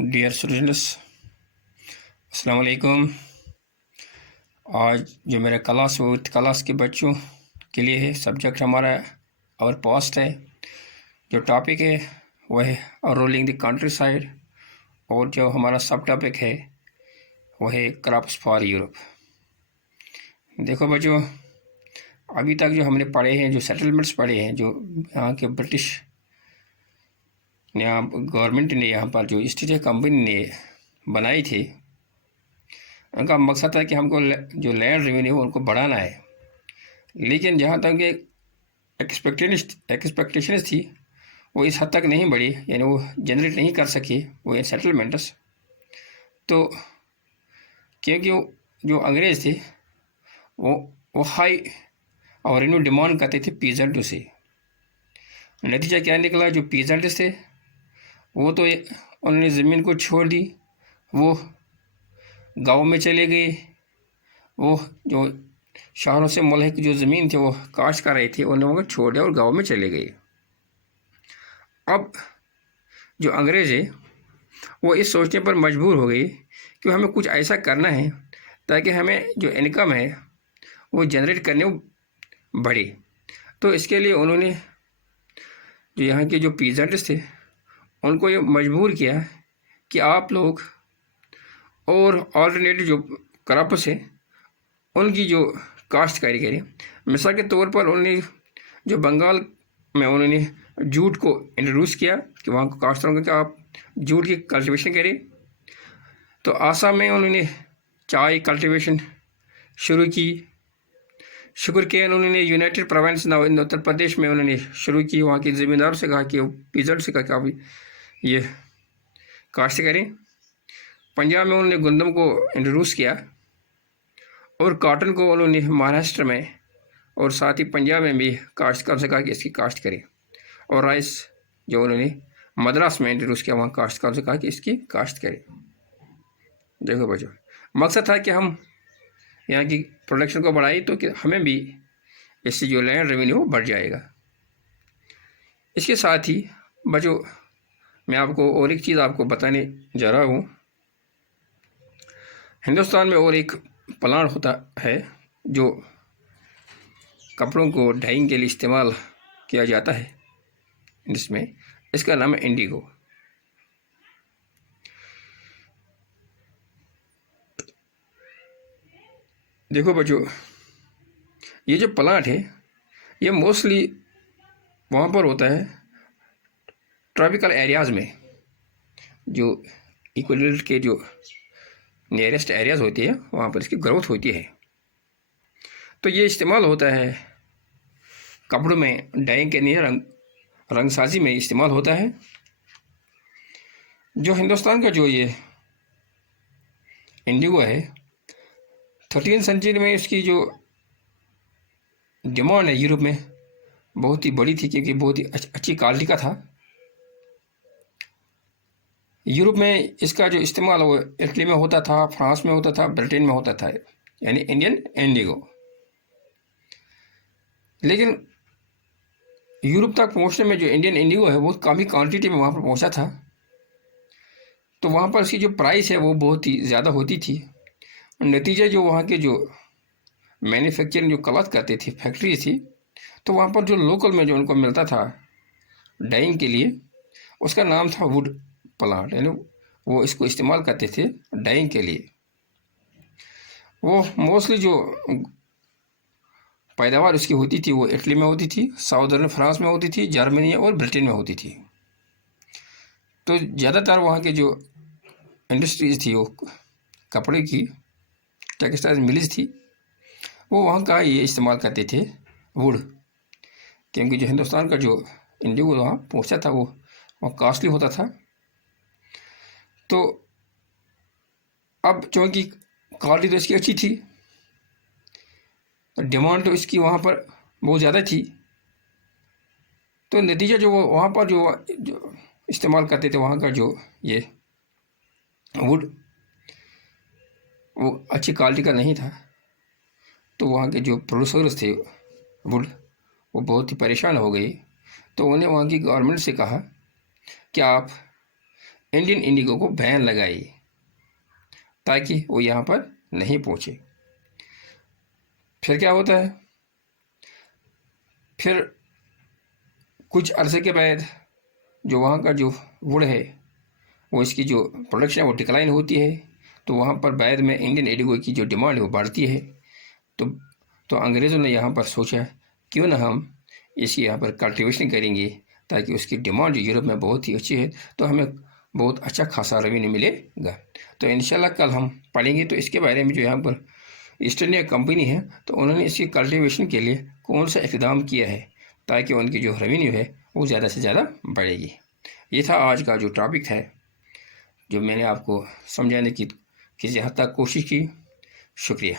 Dear students, अस्सलाम वालेकुम। आज जो मेरा क्लास वो क्लास के बच्चों के लिए है। सब्जेक्ट हमारा और पास्ट है। जो टॉपिक है वह है रोलिंग द कंट्री साइड, और जो हमारा सब टॉपिक है वह है क्रॉप्स फॉर यूरोप। देखो बच्चों, अभी तक जो हमने पढ़े हैं, जो सेटलमेंट्स पढ़े हैं, जो यहाँ के ब्रिटिश यहाँ गवर्नमेंट ने यहाँ पर जो ईस्ट इंडिया कंपनी ने बनाई थी, उनका मकसद था कि हमको जो लैंड रेवेन्यू उनको बढ़ाना है। लेकिन जहाँ तक एक्सपेक्टेशंस थी वो इस हद तक नहीं बढ़ी, यानी वो जनरेट नहीं कर सकी वो सेटलमेंट्स। तो क्योंकि जो अंग्रेज़ थे वो हाई और रेवेन्यू डिमांड करते थे पीजेंट से। नतीजा क्या निकला, जो पीजेंट्स थे वो तो उन्होंने ज़मीन को छोड़ दी, वो गाँव में चले गए। वो जो शहरों से मुल्क जो ज़मीन थी वो काश्त कर रहे थे, उन्होंने वो छोड़ दिया और गाँव में चले गए। अब जो अंग्रेज़ है वो इस सोचने पर मजबूर हो गई कि हमें कुछ ऐसा करना है ताकि हमें जो इनकम है वो जनरेट करने बढ़े। तो इसके लिए उन्होंने जो यहाँ के जो पीजेंट्स थे उनको ये मजबूर किया कि आप लोग और ऑल्टरनेटिव जो क्रॉप्स हैं उनकी जो काश्तकारी करें। मिसाल के तौर पर उन्होंने जो बंगाल में उन्होंने जूट को इंट्रोड्यूस किया कि वहाँ को काश्तकारों को कि आप जूट की कल्टीवेशन करें। तो आसाम में उन्होंने चाय कल्टीवेशन शुरू की। शुगर केन उन्होंने यूनाइटेड प्रोविंस उत्तर प्रदेश में उन्होंने शुरू की। वहाँ के ज़मींदारों से कहा कि पीजेंट से कहा कि आप ये काश्त करें। पंजाब में उन्होंने गंदम को इंट्रोड्यूस किया और कॉटन को उन्होंने महाराष्ट्र में और साथ ही पंजाब में भी काश्तकार से कहा कि इसकी काश्त करें। और राइस जो उन्होंने मद्रास में इंट्रोड्यूस किया, वहाँ काश्तकार से कहा कि इसकी काश्त करें। देखो बच्चों, मकसद था कि हम यहाँ की प्रोडक्शन को बढ़ाई तो कि हमें भी इससे जो लैंड रेवेन्यू बढ़ जाएगा। इसके साथ ही बच्चों मैं आपको और एक चीज़ आपको बताने जा रहा हूँ। हिंदुस्तान में और एक प्लांट होता है जो कपड़ों को डाइंग के लिए इस्तेमाल किया जाता है, जिसमें इसका नाम है इंडिगो। देखो बच्चों, ये जो प्लांट है ये मोस्टली वहाँ पर होता है ट्रॉपिकल एरियाज़ में, जो इक्वेटर के जो नियरेस्ट एरियाज़ होती है वहाँ पर इसकी ग्रोथ होती है। तो ये इस्तेमाल होता है कपड़ों में डाइंग के लिए, रंगसाजी में इस्तेमाल होता है। जो हिंदुस्तान का जो ये इंडिगो है 13वीं सेंचुरी में इसकी जो डिमांड है यूरोप में बहुत ही बड़ी थी, क्योंकि बहुत ही अच्छी क्वालिटी का था। यूरोप में इसका जो इस्तेमाल वो इटली में होता था, फ्रांस में होता था, ब्रिटेन में होता था, यानी इंडियन इंडिगो। लेकिन यूरोप तक पहुंचने में जो इंडियन इंडिगो है वो काफ़ी क्वांटिटी में वहाँ पर पहुंचा था। तो वहाँ पर इसकी जो प्राइस है वो बहुत ही ज़्यादा होती थी। नतीजा जो वहाँ के जो मैन्युफैक्चरिंग जो क्लॉथ करते थे फैक्ट्री थी, तो वहाँ पर जो लोकल में जो उनको मिलता था डाइंग के लिए, उसका नाम था वुड प्लांट, यानी वो इसको इस्तेमाल करते थे डाइंग के लिए। वो मोस्टली जो पैदावार उसकी होती थी वो इटली में होती थी, साउदर्न फ्रांस में होती थी, जर्मनी और ब्रिटेन में होती थी। तो ज़्यादातर वहाँ के जो इंडस्ट्रीज थी वो कपड़े की टेक्सटाइल मिल्स थी, वो वहाँ का ये इस्तेमाल करते थे वुड, क्योंकि जो हिंदुस्तान का जो इंडिगो वहाँ पहुँचा था वो कॉस्टली होता था। तो अब चूँकि क्वालिटी तो इसकी अच्छी थी, डिमांड तो इसकी वहाँ पर बहुत ज़्यादा थी, तो नतीजा जो वहाँ पर जो इस्तेमाल करते थे वहाँ का जो ये वुड वो अच्छी क्वालिटी का नहीं था। तो वहाँ के जो प्रोड्यूसर्स थे वुड वो बहुत ही परेशान हो गए। तो उन्हें वहाँ की गवर्नमेंट से कहा कि आप इंडियन इंडिगो को बैन लगाई ताकि वो यहाँ पर नहीं पहुँचे। फिर क्या होता है, फिर कुछ अरसे के बाद जो वहाँ का जो वुड है, वो इसकी जो प्रोडक्शन है वो डिक्लाइन होती है। तो वहाँ पर बाद में इंडियन इंडिगो की जो डिमांड है वो बढ़ती है। तो अंग्रेज़ों ने यहाँ पर सोचा क्यों ना हम इसकी यहाँ पर कल्टीवेशन करेंगे ताकि उसकी डिमांड यूरोप में बहुत ही अच्छी है, तो हमें बहुत अच्छा खासा रेवेन्यू मिलेगा। तो इंशाल्लाह कल हम पढ़ेंगे तो इसके बारे में जो यहाँ पर ईस्ट इंडिया कंपनी है, तो उन्होंने इसकी कल्टीवेशन के लिए कौन सा इक़दाम किया है ताकि उनकी जो रेवेन्यू है वो ज़्यादा से ज़्यादा बढ़ेगी। ये था आज का जो टॉपिक है, जो मैंने आपको समझाने की किसी हद तक कोशिश की। शुक्रिया।